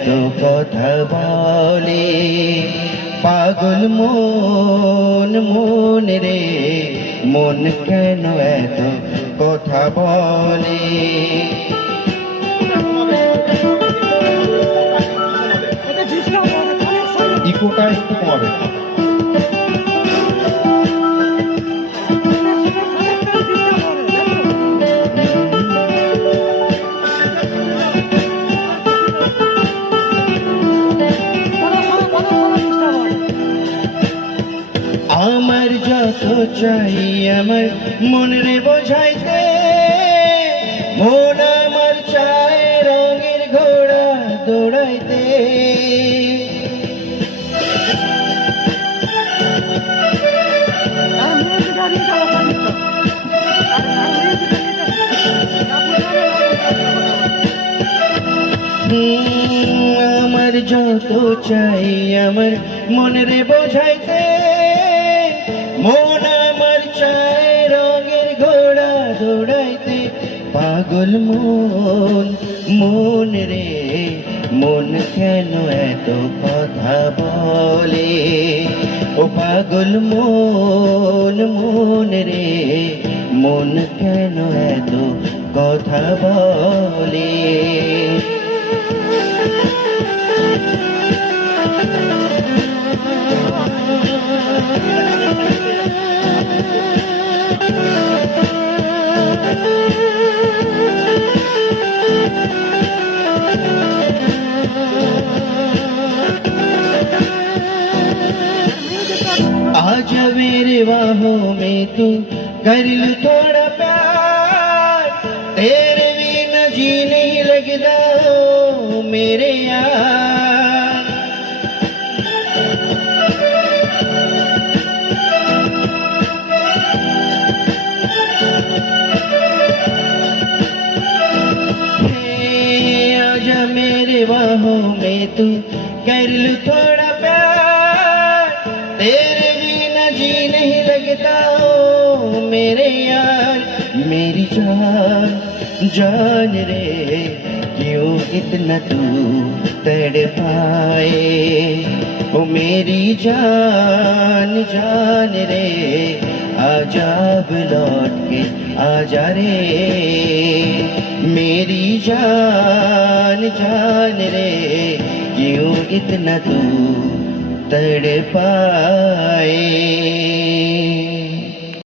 এত কথা বলে, পাগল মন মন রে মন কেন এত কথা বলে। ইকোটা একটু কমাবে। আমার যত চাই আমার মন রে বোঝাইতে, মন আমার চায় রঙের ঘোড়া দৌড়াইতে। আমার যত চাই আমার মন রে বোঝাইতে, মন আমার চায় রঙের ঘোড়া দৌড়াইতে। পাগল মন মন রে মন কেন এত কথা বলে, ও পাগল মন মন রে মন কেন এত কথা বলে। आज मेरे बाहों में तू कर लूं थोड़ा प्यार, तेरे बिना जी नहीं लगता ओ मेरे यार। आज मेरे बाहों में तू कर लूं थोड़ा प्यार, तेरे जी नहीं लगता ओ मेरे यार। मेरी जान जान रे क्यों इतना तू तड़पाए, ओ मेरी जान जान रे आजा अब लौट के आजा रे। मेरी जान जान रे क्यों इतना तू तड़पाए।